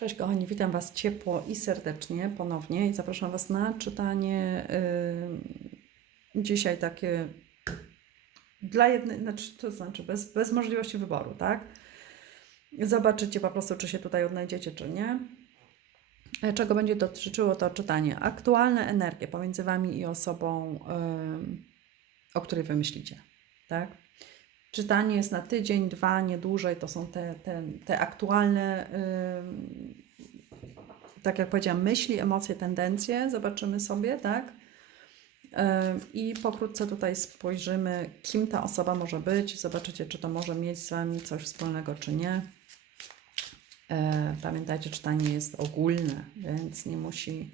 Cześć kochani, witam Was ciepło i serdecznie ponownie i zapraszam Was na czytanie yy, dzisiaj takie dla jednej, znaczy, to znaczy bez, bez możliwości wyboru, tak? Zobaczycie po prostu, czy się tutaj odnajdziecie, czy nie. E, Czego będzie dotyczyło to czytanie? Aktualne energie pomiędzy Wami i osobą, yy, o której Wy myślicie, tak? Czytanie jest na tydzień, dwa, nie dłużej. To są te, te, te aktualne, yy, tak jak powiedziałam, myśli, emocje, tendencje. Zobaczymy sobie, tak? I pokrótce tutaj spojrzymy, kim ta osoba może być. Zobaczycie, czy to może mieć z Wami coś wspólnego, czy nie. Pamiętajcie, czytanie jest ogólne, więc nie musi,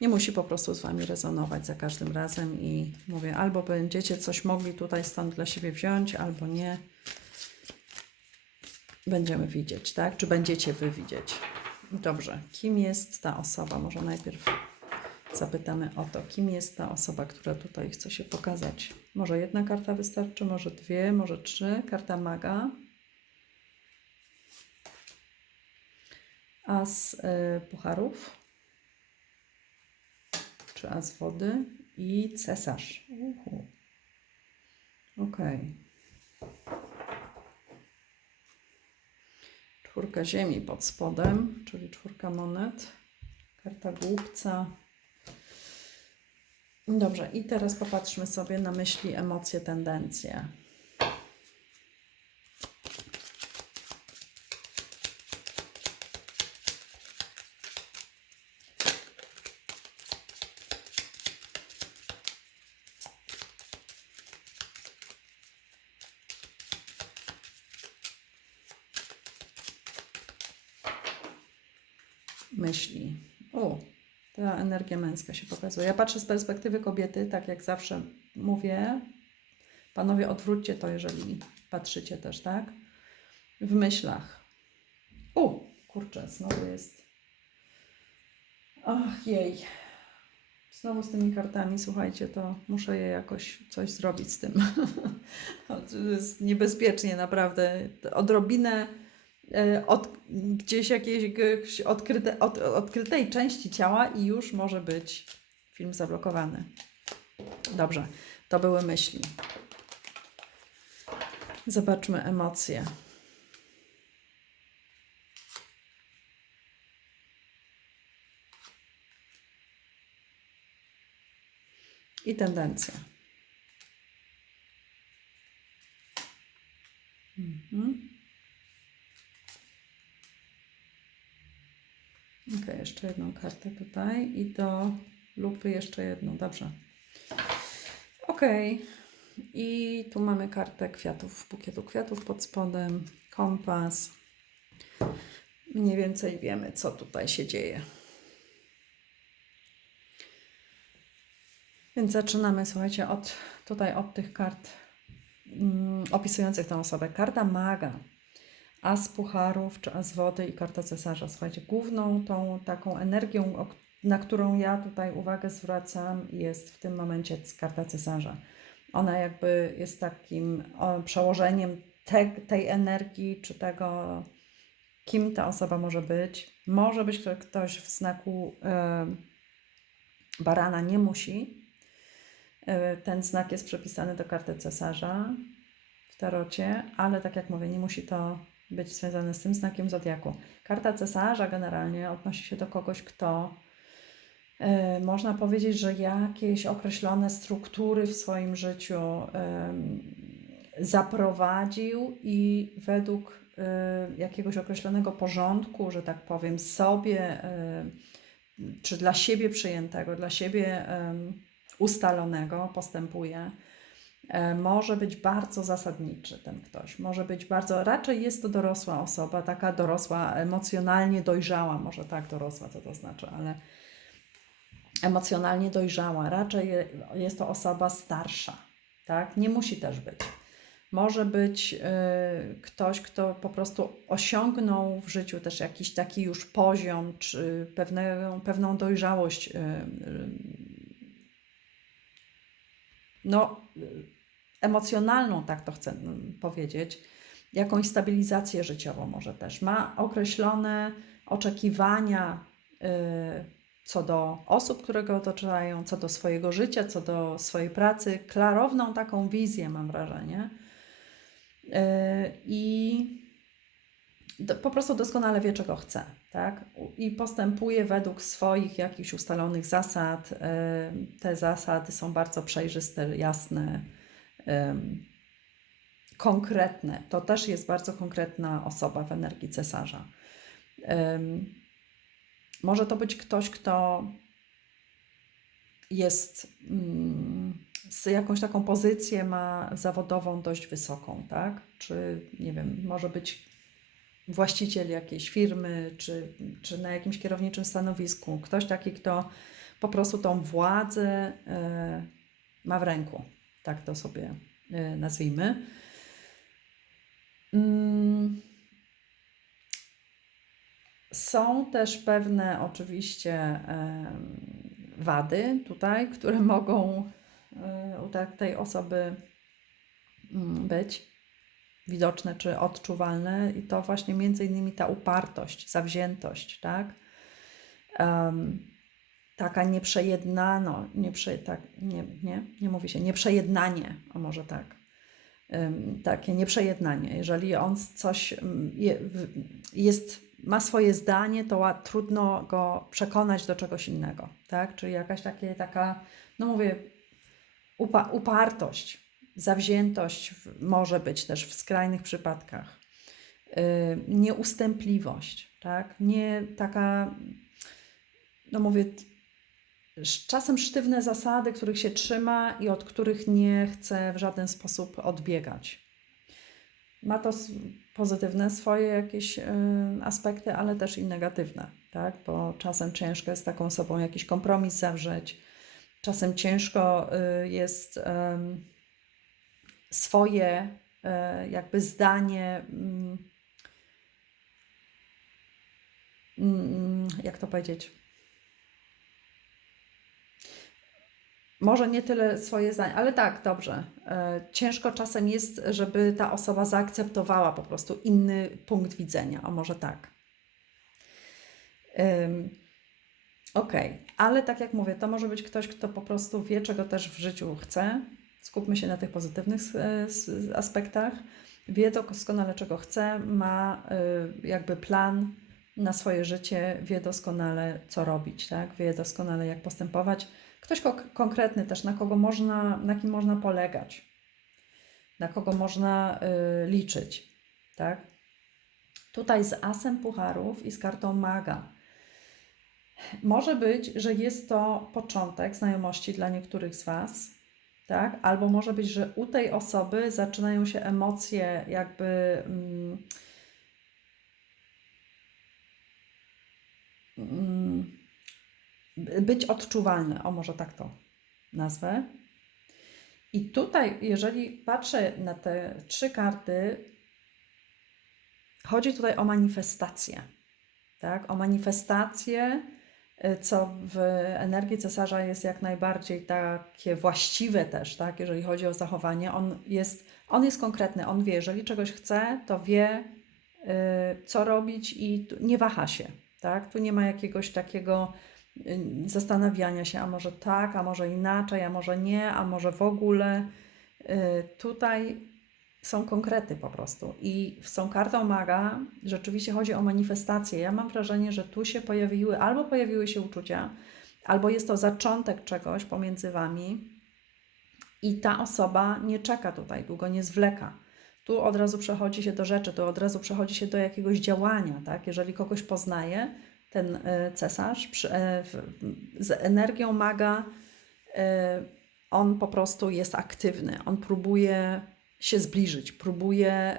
nie musi po prostu z Wami rezonować za każdym razem i mówię, albo będziecie coś mogli tutaj stąd dla siebie wziąć, albo nie. Będziemy widzieć, tak? Czy będziecie Wy widzieć? Dobrze, kim jest ta osoba? Może najpierw zapytamy o to, kim jest ta osoba, która tutaj chce się pokazać. Może jedna karta wystarczy, może dwie, może trzy. Karta maga. As y, pucharów czy as wody i cesarz. Uhu. Okej. Czwórka ziemi pod spodem, czyli czwórka monet. Karta głupca. Dobrze, i teraz popatrzmy sobie na myśli, emocje, tendencje. Myśli. O, ta energia męska się pokazuje. Ja patrzę z perspektywy kobiety, tak jak zawsze mówię. Panowie, odwróćcie to, jeżeli patrzycie też, tak? W myślach. O, kurczę, znowu jest. Ach, jej. Znowu z tymi kartami, słuchajcie, to muszę je jakoś coś zrobić z tym. to jest niebezpiecznie, naprawdę. Odrobinę od, gdzieś jakiejś odkryte, od, odkrytej części ciała i już może być film zablokowany. Dobrze, to były myśli. Zobaczmy emocje. I tendencje. Mhm. Ok, jeszcze jedną kartę tutaj i do lupy jeszcze jedną. Dobrze. Ok. I tu mamy kartę kwiatów, bukietu kwiatów pod spodem, kompas. Mniej więcej wiemy, co tutaj się dzieje. Więc zaczynamy, słuchajcie, od, tutaj od tych kart mm, opisujących tę osobę. Karta maga, as pucharów, czy as wody i karta cesarza. Słuchajcie, główną tą taką energią, na którą ja tutaj uwagę zwracam, jest w tym momencie karta cesarza. Ona jakby jest takim przełożeniem te, tej energii, czy tego, kim ta osoba może być. Może być kto- ktoś w znaku e, barana, nie musi. E, Ten znak jest przypisany do karty cesarza w tarocie, ale tak jak mówię, nie musi to być związane z tym znakiem zodiaku. Karta cesarza generalnie odnosi się do kogoś, kto e, można powiedzieć, że jakieś określone struktury w swoim życiu em, zaprowadził i według e, jakiegoś określonego porządku, że tak powiem, sobie e, czy dla siebie przyjętego, dla siebie em, ustalonego postępuje. E, Może być bardzo zasadniczy ten ktoś, może być bardzo, raczej jest to dorosła osoba, taka dorosła, emocjonalnie dojrzała, może tak dorosła, co to znaczy, ale emocjonalnie dojrzała, raczej je- jest to osoba starsza, tak? Nie musi też być. Może być y, ktoś, kto po prostu osiągnął w życiu też jakiś taki już poziom, czy pewną, pewną dojrzałość y, y, no, y, emocjonalną, tak to chcę mm, powiedzieć, jakąś stabilizację życiową może też. Ma określone oczekiwania y, co do osób, które go otaczają, co do swojego życia, co do swojej pracy, klarowną taką wizję, mam wrażenie. Y, I do, po prostu doskonale wie, czego chce, tak? I postępuje według swoich jakichś ustalonych zasad. Y, Te zasady są bardzo przejrzyste, jasne, konkretne. To też jest bardzo konkretna osoba w energii cesarza. Może to być ktoś, kto jest mm, z jakąś taką pozycję ma zawodową dość wysoką, tak? Czy nie wiem, może być właściciel jakiejś firmy, czy, czy na jakimś kierowniczym stanowisku. Ktoś taki, kto po prostu tą władzę e, ma w ręku. Tak to sobie e, nazwijmy. Mm. Są też pewne oczywiście em, wady tutaj, które mogą e, u tej osoby mm, być widoczne czy odczuwalne i to właśnie między innymi ta upartość, zawziętość, tak? Taka nieprzejednano, nieprze, tak, nie, nie, nie mówi się, nieprzejednanie, a może tak. Em, takie nieprzejednanie. Jeżeli on coś mm, je, jest, ma swoje zdanie, to trudno go przekonać do czegoś innego, tak? Czyli jakaś takie, taka, no mówię, upa, upartość, zawziętość może być też w skrajnych przypadkach. Yy, nieustępliwość, tak? Nie taka, no mówię, czasem sztywne zasady, których się trzyma i od których nie chce w żaden sposób odbiegać. Ma to pozytywne swoje jakieś y, aspekty, ale też i negatywne, tak? Bo czasem ciężko jest taką osobą jakiś kompromis zawrzeć. Czasem ciężko y, jest swoje e, jakby zdanie, mm, mm, jak to powiedzieć? Może nie tyle swoje zdanie, ale tak, dobrze. E, Ciężko czasem jest, żeby ta osoba zaakceptowała po prostu inny punkt widzenia, a może tak. Okej, ale tak jak mówię, to może być ktoś, kto po prostu wie, czego też w życiu chce. Skupmy się na tych pozytywnych e, aspektach. Wie doskonale, czego chce, ma y, jakby plan na swoje życie, wie doskonale, co robić, tak? wie doskonale, jak postępować. Ktoś ko- konkretny też, na kogo można, na kim można polegać, na kogo można y, liczyć. Tak? Tutaj z asem pucharów i z kartą maga. Może być, że jest to początek znajomości dla niektórych z Was, tak? Albo może być, że u tej osoby zaczynają się emocje, jakby mm, być odczuwalne. O, może tak to nazwę. I tutaj, jeżeli patrzę na te trzy karty, chodzi tutaj o manifestację. Tak? O manifestację, y, co w energii cesarza jest jak najbardziej takie właściwe też, tak? jeżeli chodzi o zachowanie. On jest, on jest konkretny, on wie, jeżeli czegoś chce, to wie, y, co robić i nie waha się. Tak? Tu nie ma jakiegoś takiego zastanawiania się, a może tak, a może inaczej, a może nie, a może w ogóle. Y, Tutaj są konkrety po prostu. I z tą kartą maga rzeczywiście chodzi o manifestację. Ja mam wrażenie, że tu się pojawiły, albo pojawiły się uczucia, albo jest to zaczątek czegoś pomiędzy wami i ta osoba nie czeka tutaj długo, nie zwleka. Tu od razu przechodzi się do rzeczy, tu od razu przechodzi się do jakiegoś działania, tak? Jeżeli kogoś poznaje, ten y, cesarz przy, e, w, z energią maga, y, on po prostu jest aktywny, on próbuje się zbliżyć, próbuje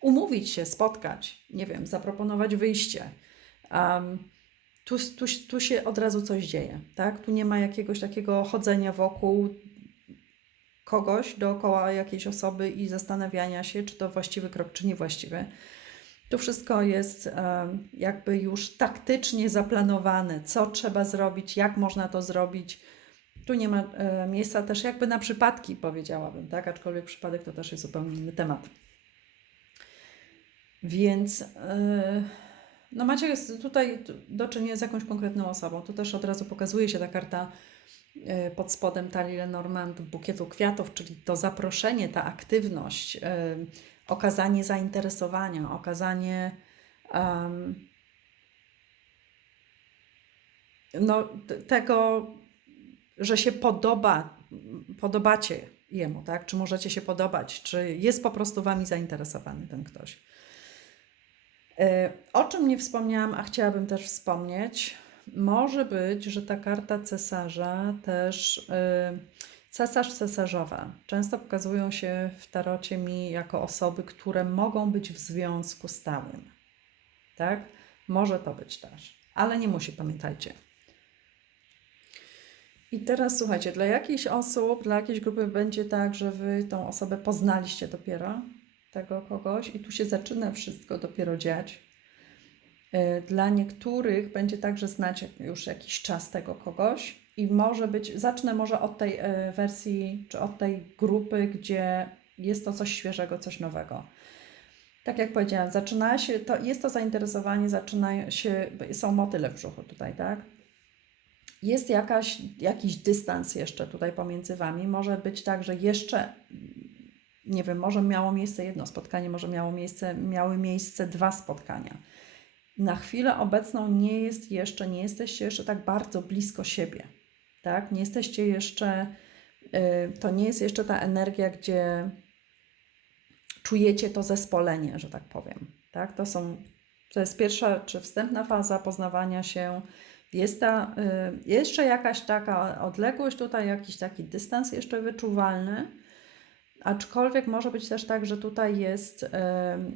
umówić się, spotkać, nie wiem, zaproponować wyjście. Em, tu, tu, tu się od razu coś dzieje, tak? Tu nie ma jakiegoś takiego chodzenia wokół kogoś, dookoła jakiejś osoby i zastanawiania się, czy to właściwy krok, czy niewłaściwy. Tu wszystko jest em, jakby już taktycznie zaplanowane, co trzeba zrobić, jak można to zrobić. Tu nie ma e, miejsca też jakby na przypadki, powiedziałabym, tak? Aczkolwiek przypadek to też jest zupełnie inny temat. Więc yy, no macie tutaj do czynienia z jakąś konkretną osobą. Tu też od razu pokazuje się ta karta pod spodem talii Lenormand bukietu kwiatów, czyli to zaproszenie, ta aktywność, okazanie zainteresowania, okazanie em, no, tego, że się podoba, podobacie jemu, tak? Czy możecie się podobać, czy jest po prostu wami zainteresowany ten ktoś. E, O czym nie wspomniałam, a chciałabym też wspomnieć, może być, że ta karta cesarza też e, cesarz, cesarzowa często pokazują się w tarocie mi jako osoby, które mogą być w związku stałym. Tak? Może to być też, ale nie musi, pamiętajcie. I teraz słuchajcie, dla jakichś osób, dla jakiejś grupy będzie tak, że wy tą osobę poznaliście dopiero, tego kogoś, i tu się zaczyna wszystko dopiero dziać. Y, Dla niektórych będzie tak, że znać już jakiś czas tego kogoś i może być, zacznę może od tej y, wersji, czy od tej grupy, gdzie jest to coś świeżego, coś nowego. Tak jak powiedziałam, zaczyna się, to jest to zainteresowanie, zaczyna się, są motyle w brzuchu tutaj, tak? jest jakaś, jakiś dystans jeszcze tutaj pomiędzy Wami. Może być tak, że jeszcze, nie wiem, może miało miejsce jedno spotkanie, może miało miejsce, miały miejsce dwa spotkania. Na chwilę obecną nie jest jeszcze, nie jesteście jeszcze tak bardzo blisko siebie, tak? Nie jesteście jeszcze, y, to nie jest jeszcze ta energia, gdzie czujecie to zespolenie, że tak powiem, tak? To są, to jest pierwsza czy wstępna faza poznawania się, jest ta, y, jeszcze jakaś taka odległość tutaj, jakiś taki dystans jeszcze wyczuwalny, aczkolwiek może być też tak, że tutaj jest y,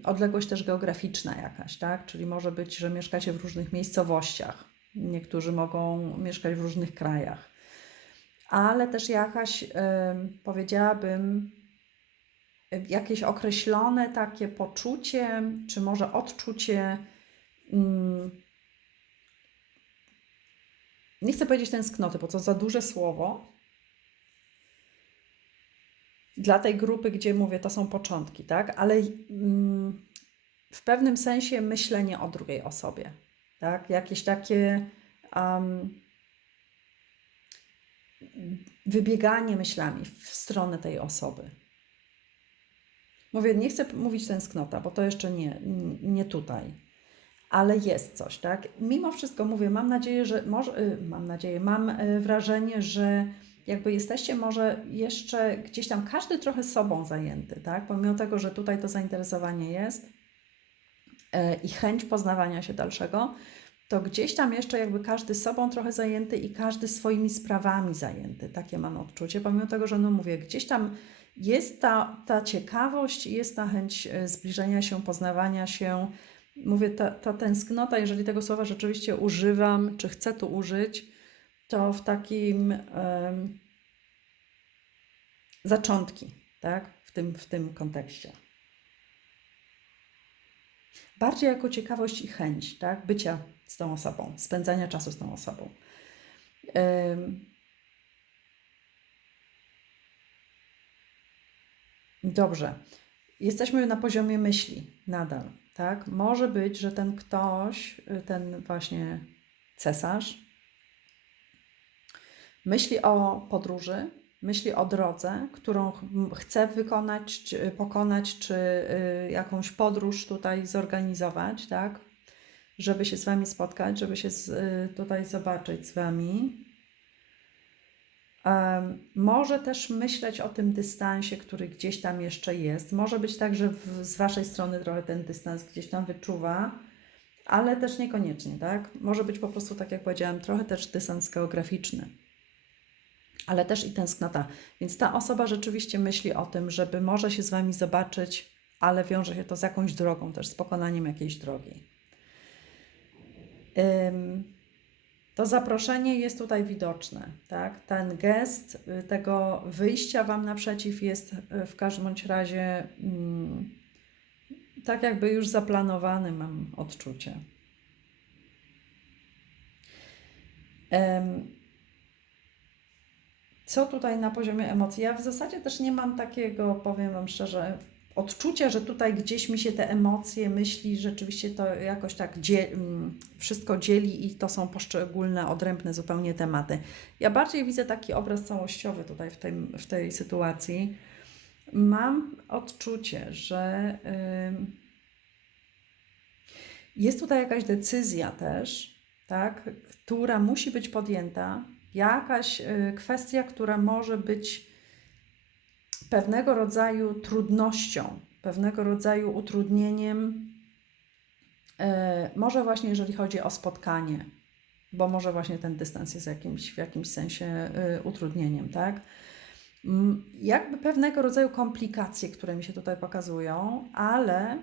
odległość też geograficzna jakaś, tak? Czyli może być, że mieszkacie w różnych miejscowościach. Niektórzy mogą mieszkać w różnych krajach. Ale też jakaś, powiedziałabym, jakieś określone takie poczucie, czy może odczucie, mm, nie chcę powiedzieć tęsknoty, bo to za duże słowo. Dla tej grupy, gdzie mówię, to są początki, tak? Ale mm, w pewnym sensie myślenie o drugiej osobie, tak? Jakieś takie um, wybieganie myślami w stronę tej osoby. Mówię, nie chcę mówić tęsknota, bo to jeszcze nie, nie tutaj ale jest coś, tak? Mimo wszystko mówię, mam nadzieję, że może, y, mam nadzieję, mam y, wrażenie, że jakby jesteście może jeszcze gdzieś tam każdy trochę sobą zajęty, tak? Pomimo tego, że tutaj to zainteresowanie jest y, i chęć poznawania się dalszego, to gdzieś tam jeszcze jakby każdy sobą trochę zajęty i każdy swoimi sprawami zajęty. Takie mam odczucie, pomimo tego, że no mówię, gdzieś tam jest ta, ta ciekawość, jest ta chęć zbliżenia się, poznawania się, mówię, ta, ta tęsknota, jeżeli tego słowa rzeczywiście używam, czy chcę tu użyć, to w takim um, zaczątki, tak? W tym, w tym kontekście. Bardziej jako ciekawość i chęć, tak? Bycia z tą osobą, spędzania czasu z tą osobą. Dobrze. Jesteśmy na poziomie myśli nadal tak? Może być, że ten ktoś, y, ten właśnie cesarz, myśli o podróży, myśli o drodze, którą chce wykonać, pokonać, czy y, jakąś podróż tutaj zorganizować, tak? Żeby się z Wami spotkać, żeby się z, y, tutaj zobaczyć z Wami. Może też myśleć o tym dystansie, który gdzieś tam jeszcze jest. Może być tak, że w, z Waszej strony trochę ten dystans gdzieś tam wyczuwa, ale też niekoniecznie, tak? Może być po prostu, tak jak powiedziałam, trochę też dystans geograficzny, ale też i tęsknota. Więc ta osoba rzeczywiście myśli o tym, żeby może się z Wami zobaczyć, ale wiąże się to z jakąś drogą, też z pokonaniem jakiejś drogi. To zaproszenie jest tutaj widoczne. Tak? Ten gest y, tego wyjścia Wam naprzeciw jest y, w każdym bądź razie mm, tak jakby już zaplanowany, mam odczucie. Co tutaj na poziomie emocji? Ja w zasadzie też nie mam takiego, powiem Wam szczerze, odczucia, że tutaj gdzieś mi się te emocje, myśli, rzeczywiście to jakoś tak dzie- mm, wszystko dzieli i to są poszczególne, odrębne zupełnie tematy. Ja bardziej widzę taki obraz całościowy tutaj w tej, w tej sytuacji. Mam odczucie, że jest tutaj jakaś decyzja też, tak, która musi być podjęta, jakaś y, kwestia, która może być pewnego rodzaju trudnością, pewnego rodzaju utrudnieniem, e, może właśnie jeżeli chodzi o spotkanie, bo może właśnie ten dystans jest jakimś, w jakimś sensie e, utrudnieniem, tak? Mm, Jakby pewnego rodzaju komplikacje, które mi się tutaj pokazują, ale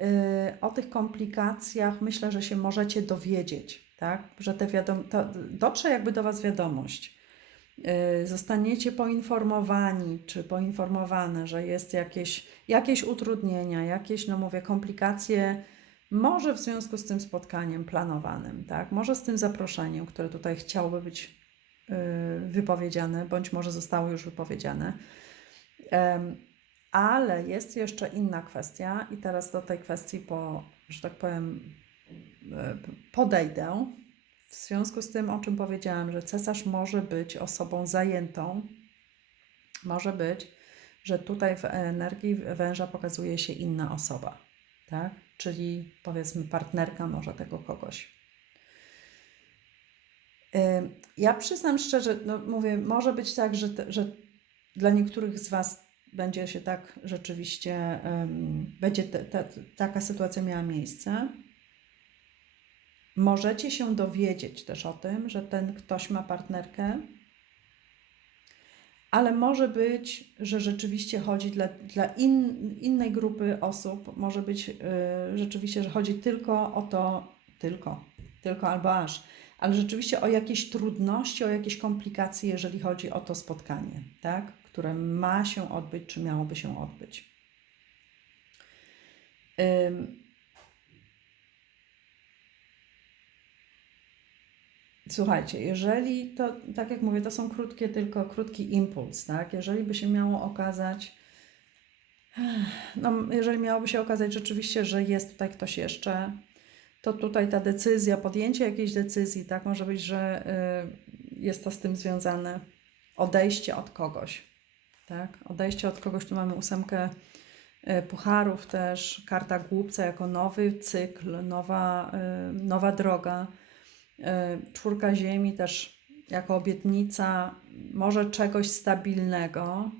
e, o tych komplikacjach myślę, że się możecie dowiedzieć, tak? Że te wiadom- to dotrze jakby do Was wiadomość zostaniecie poinformowani czy poinformowane, że jest jakieś, jakieś utrudnienia, jakieś, no mówię, komplikacje, może w związku z tym spotkaniem planowanym, tak? Może z tym zaproszeniem, które tutaj chciałoby być y, wypowiedziane, bądź może zostało już wypowiedziane. Ale jest jeszcze inna kwestia, i teraz do tej kwestii, po, że tak powiem, e, podejdę. W związku z tym, o czym powiedziałam, że cesarz może być osobą zajętą, może być, że tutaj w energii węża pokazuje się inna osoba, tak? Czyli powiedzmy partnerka może tego kogoś. Ja przyznam szczerze, no mówię, może być tak, że, że dla niektórych z Was będzie się tak rzeczywiście, ym, będzie te, te, taka sytuacja miała miejsce. Możecie się dowiedzieć też o tym, że ten ktoś ma partnerkę, ale może być, że rzeczywiście chodzi dla, dla in, innej grupy osób, może być y, rzeczywiście, że chodzi tylko o to, tylko, tylko albo aż, ale rzeczywiście o jakieś trudności, o jakieś komplikacje, jeżeli chodzi o to spotkanie, tak? które ma się odbyć, czy miałoby się odbyć. Ym, Słuchajcie, jeżeli to, tak jak mówię, to są krótkie, tylko krótki impuls, tak? Jeżeli by się miało okazać, no, jeżeli miałoby się okazać rzeczywiście, że jest tutaj ktoś jeszcze, to tutaj ta decyzja, podjęcie jakiejś decyzji, tak? Może być, że y, jest to z tym związane. Odejście od kogoś, tak? Odejście od kogoś, tu mamy ósemkę y, pucharów też, karta głupca jako nowy cykl, nowa, y, nowa droga. Y, Czwórka ziemi też jako obietnica może czegoś stabilnego,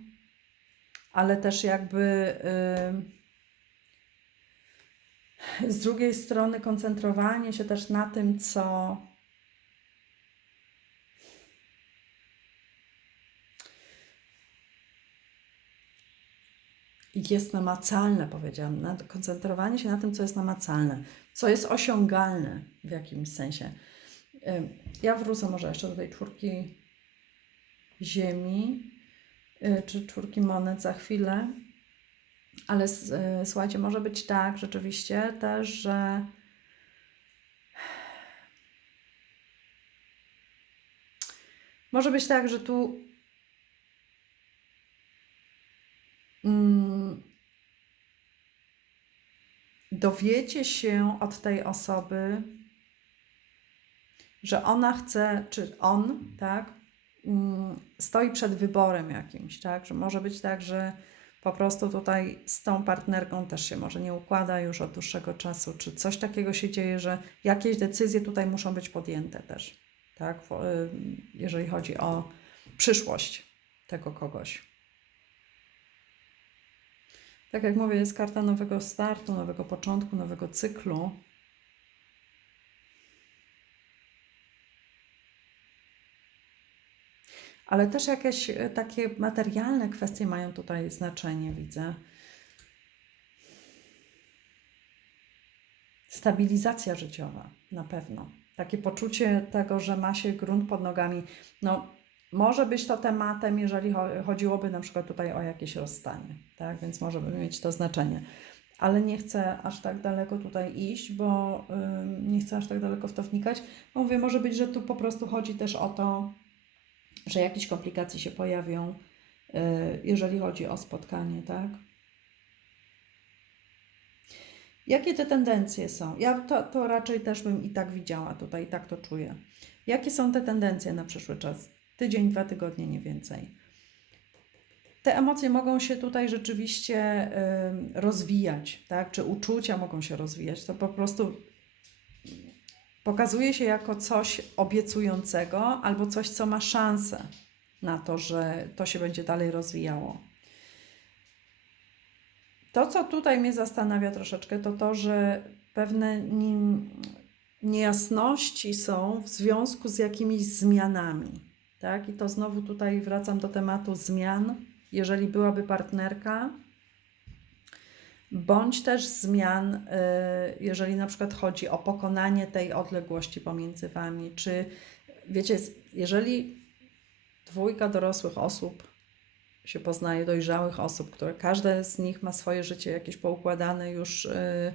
ale też jakby y, z drugiej strony koncentrowanie się też na tym, co jest namacalne, powiedziałam. Koncentrowanie się na tym, co jest namacalne, co jest osiągalne w jakimś sensie. Ja wrócę może jeszcze do tej czwórki ziemi, y, czy czwórki monet za chwilę. Ale y, słuchajcie, może być tak rzeczywiście też, że może być tak, że tu mm, dowiecie się od tej osoby, że ona chce, czy on, tak, mm, stoi przed wyborem jakimś, tak, że może być tak, że po prostu tutaj z tą partnerką też się może nie układa już od dłuższego czasu, czy coś takiego się dzieje, że jakieś decyzje tutaj muszą być podjęte też, tak, y, jeżeli chodzi o przyszłość tego kogoś. Tak jak mówię, jest karta nowego startu, nowego początku, nowego cyklu. Ale też jakieś e, takie materialne kwestie mają tutaj znaczenie, widzę. Stabilizacja życiowa, na pewno. Takie poczucie tego, że ma się grunt pod nogami. No, może być to tematem, jeżeli cho- chodziłoby na przykład tutaj o jakieś rozstanie, tak? Więc może by mieć to znaczenie. Ale nie chcę aż tak daleko tutaj iść, bo ym, nie chcę aż tak daleko w to wnikać. Mówię, może być, że tu po prostu chodzi też o to, że jakieś komplikacje się pojawią, y, jeżeli chodzi o spotkanie, tak? Jakie te tendencje są? Ja to, to raczej też bym i tak widziała tutaj, i tak to czuję. Jakie są te tendencje na przyszły czas? Tydzień, dwa tygodnie, nie więcej. Te emocje mogą się tutaj rzeczywiście rozwijać, tak? Czy uczucia mogą się rozwijać. To po prostu pokazuje się jako coś obiecującego albo coś, co ma szansę na to, że to się będzie dalej rozwijało. To, co tutaj mnie zastanawia troszeczkę, to to, że pewne niejasności są w związku z jakimiś zmianami. Tak? I to znowu tutaj wracam do tematu zmian. Jeżeli byłaby partnerka, bądź też zmian, y, jeżeli na przykład chodzi o pokonanie tej odległości pomiędzy wami, czy wiecie, jeżeli dwójka dorosłych osób się poznaje, dojrzałych osób, które każde z nich ma swoje życie jakieś poukładane już y,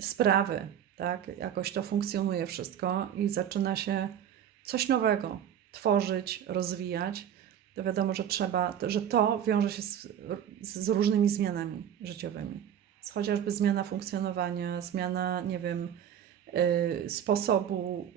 sprawy, tak? Jakoś to funkcjonuje wszystko i zaczyna się coś nowego tworzyć, rozwijać, to wiadomo, że trzeba, że to wiąże się z, z różnymi zmianami życiowymi. Chociażby zmiana funkcjonowania, zmiana, nie wiem, y, sposobu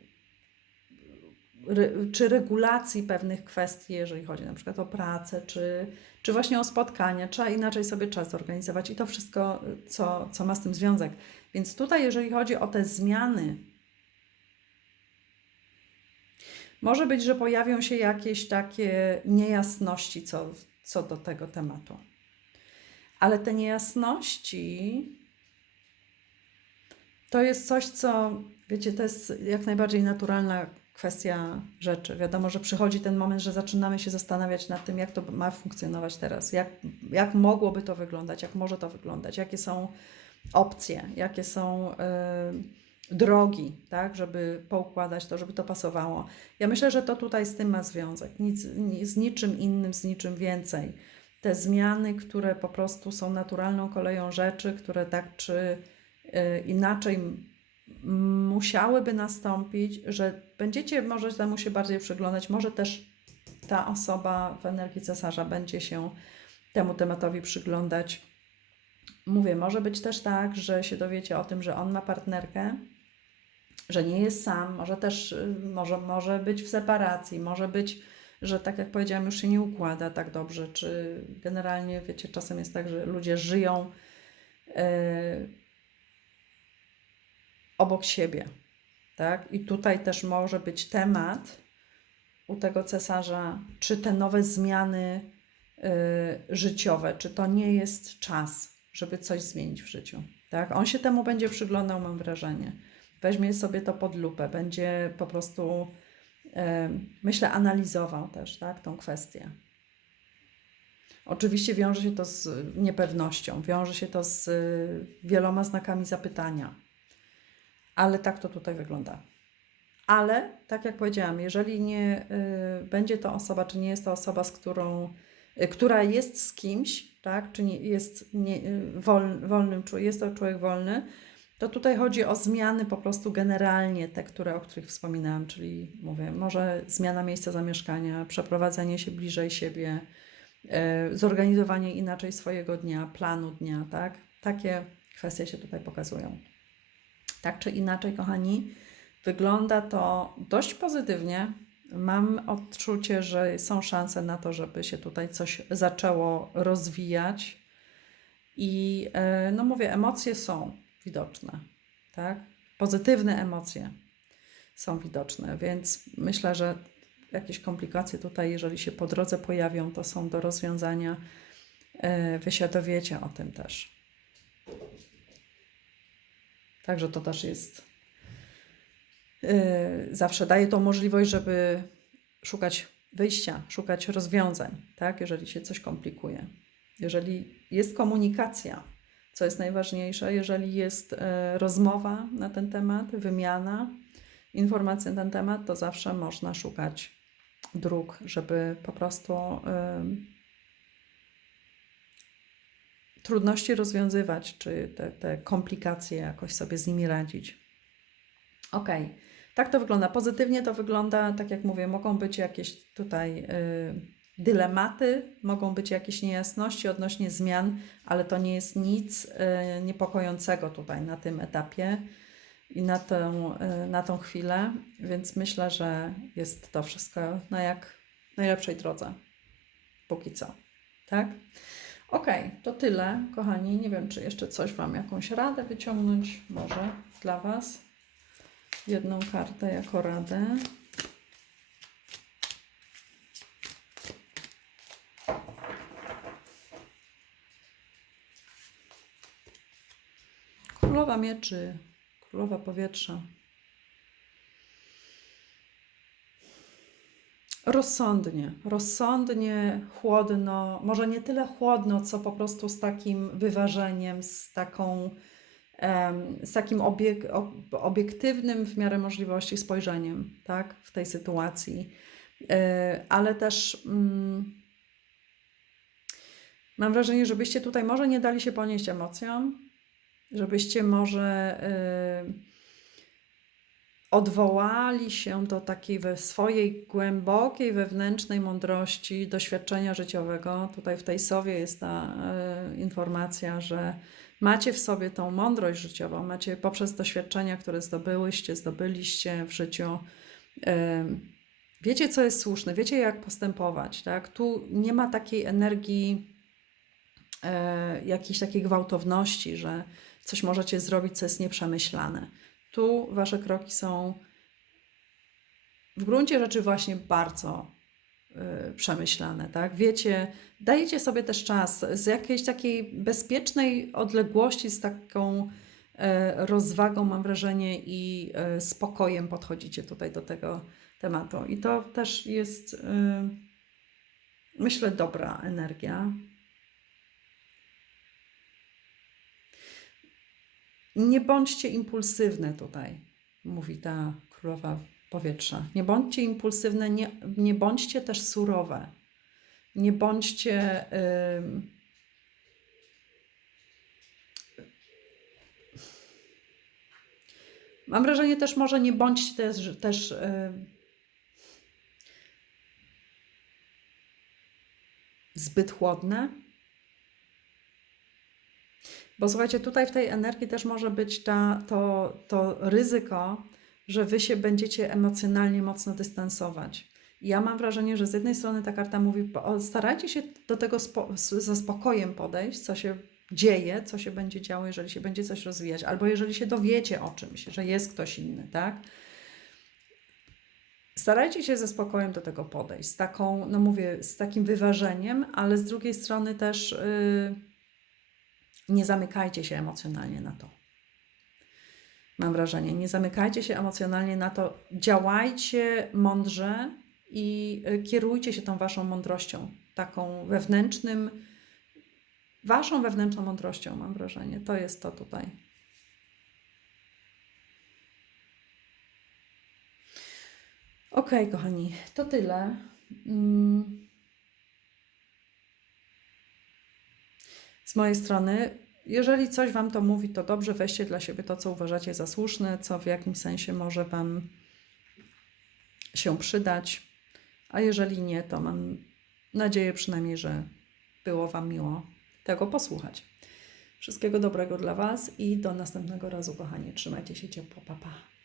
czy regulacji pewnych kwestii, jeżeli chodzi na przykład o pracę, czy, czy właśnie o spotkania. Trzeba inaczej sobie czas zorganizować i to wszystko, co, co ma z tym związek. Więc tutaj, jeżeli chodzi o te zmiany, może być, że pojawią się jakieś takie niejasności co, co do tego tematu. Ale te niejasności to jest coś, co, wiecie, to jest jak najbardziej naturalna kwestia rzeczy. Wiadomo, że przychodzi ten moment, że zaczynamy się zastanawiać nad tym, jak to ma funkcjonować teraz, jak, jak mogłoby to wyglądać, jak może to wyglądać, jakie są opcje, jakie są y, drogi, tak, żeby poukładać to, żeby to pasowało. Ja myślę, że to tutaj z tym ma związek, nic, ni- z niczym innym, z niczym więcej. Te zmiany, które po prostu są naturalną koleją rzeczy, które tak czy y, inaczej musiałyby nastąpić, że będziecie może temu się bardziej przyglądać, może też ta osoba w energii cesarza będzie się temu tematowi przyglądać. Mówię, może być też tak, że się dowiecie o tym, że on ma partnerkę, że nie jest sam, może też y, może, może być w separacji, może być, że tak jak powiedziałam, już się nie układa tak dobrze, czy generalnie, wiecie, czasem jest tak, że ludzie żyją yy, obok siebie, tak? I tutaj też może być temat u tego cesarza, czy te nowe zmiany y, życiowe, czy to nie jest czas, żeby coś zmienić w życiu, tak? On się temu będzie przyglądał, mam wrażenie. Weźmie sobie to pod lupę, będzie po prostu, myślę, analizował też, tak, tą kwestię. Oczywiście wiąże się to z niepewnością, wiąże się to z y, wieloma znakami zapytania, ale tak to tutaj wygląda. Ale, tak jak powiedziałam, jeżeli nie y, będzie to osoba, czy nie jest to osoba, z którą, y, która jest z kimś, tak, czy nie, jest nie, y, wol, wolnym, jest to człowiek wolny, to tutaj chodzi o zmiany po prostu generalnie, te, które, o których wspominałam, czyli mówię, może zmiana miejsca zamieszkania, przeprowadzenie się bliżej siebie, y, zorganizowanie inaczej swojego dnia, planu dnia, tak? Takie kwestie się tutaj pokazują. Tak czy inaczej, kochani, wygląda to dość pozytywnie. Mam odczucie, że są szanse na to, żeby się tutaj coś zaczęło rozwijać. I e, no mówię, emocje są widoczne, tak? Pozytywne emocje są widoczne, więc myślę, że jakieś komplikacje tutaj, jeżeli się po drodze pojawią, to są do rozwiązania. E, Wy się dowiecie o tym też. Także to też jest. Yy, zawsze daje to możliwość, żeby szukać wyjścia, szukać rozwiązań, tak? Jeżeli się coś komplikuje. Jeżeli jest komunikacja, co jest najważniejsze, jeżeli jest e, rozmowa na ten temat, wymiana informacji na ten temat, to zawsze można szukać dróg, żeby po prostu ym, trudności rozwiązywać, czy te, te komplikacje jakoś sobie z nimi radzić. Ok, tak to wygląda. Pozytywnie to wygląda, tak jak mówię, mogą być jakieś tutaj y, dylematy, mogą być jakieś niejasności odnośnie zmian, ale to nie jest nic e, niepokojącego tutaj na tym etapie i na tę, e, na tą chwilę, więc myślę, że jest to wszystko na jak najlepszej drodze. Póki co. Tak? Okej, to tyle, kochani. Nie wiem, czy jeszcze coś Wam, jakąś radę wyciągnąć może dla Was. Jedną kartę jako radę. Królowa mieczy, królowa powietrza. Rozsądnie, rozsądnie, chłodno, może nie tyle chłodno, co po prostu z takim wyważeniem, z taką, z takim obiek, ob- obiektywnym w miarę możliwości spojrzeniem, tak, w tej sytuacji. E, Ale też mm, mam wrażenie, żebyście tutaj może nie dali się ponieść emocjom, żebyście może y, odwołali się do takiej we swojej głębokiej wewnętrznej mądrości, doświadczenia życiowego. Tutaj w tej sowie jest ta y, informacja, że macie w sobie tą mądrość życiową, macie poprzez doświadczenia, które zdobyłyście, zdobyliście w życiu. y, Wiecie, co jest słuszne, wiecie, jak postępować. Tak? Tu nie ma takiej energii, e, jakiejś takiej gwałtowności, że coś możecie zrobić, co jest nieprzemyślane. Tu wasze kroki są w gruncie rzeczy właśnie bardzo y, przemyślane, tak? Wiecie, dajecie sobie też czas z jakiejś takiej bezpiecznej odległości, z taką e, rozwagą, mam wrażenie, i e, spokojem podchodzicie tutaj do tego tematu. I to też jest, y, myślę, dobra energia. Nie bądźcie impulsywne tutaj, mówi ta królowa powietrza. Nie bądźcie impulsywne, nie, nie bądźcie też surowe. Nie bądźcie. ym, Mam wrażenie też może nie bądźcie też, też ym, zbyt chłodne. Bo słuchajcie, tutaj w tej energii też może być ta, to, to ryzyko, że wy się będziecie emocjonalnie mocno dystansować. Ja mam wrażenie, że z jednej strony ta karta mówi, starajcie się do tego spo, ze spokojem podejść, co się dzieje, co się będzie działo, jeżeli się będzie coś rozwijać, albo jeżeli się dowiecie o czymś, że jest ktoś inny, tak? Starajcie się ze spokojem do tego podejść, z taką, no mówię, z takim wyważeniem, ale z drugiej strony też yy, nie zamykajcie się emocjonalnie na to. Mam wrażenie, nie zamykajcie się emocjonalnie na to, działajcie mądrze i y, kierujcie się tą waszą mądrością, taką wewnętrznym, waszą wewnętrzną mądrością, mam wrażenie. To jest to tutaj. Okej, kochani, to tyle. Mm. Z mojej strony, jeżeli coś Wam to mówi, to dobrze, weźcie dla siebie to, co uważacie za słuszne, co w jakimś sensie może Wam się przydać. A jeżeli nie, to mam nadzieję przynajmniej, że było Wam miło tego posłuchać. Wszystkiego dobrego dla Was i do następnego razu, kochani. Trzymajcie się ciepło. Pa, pa.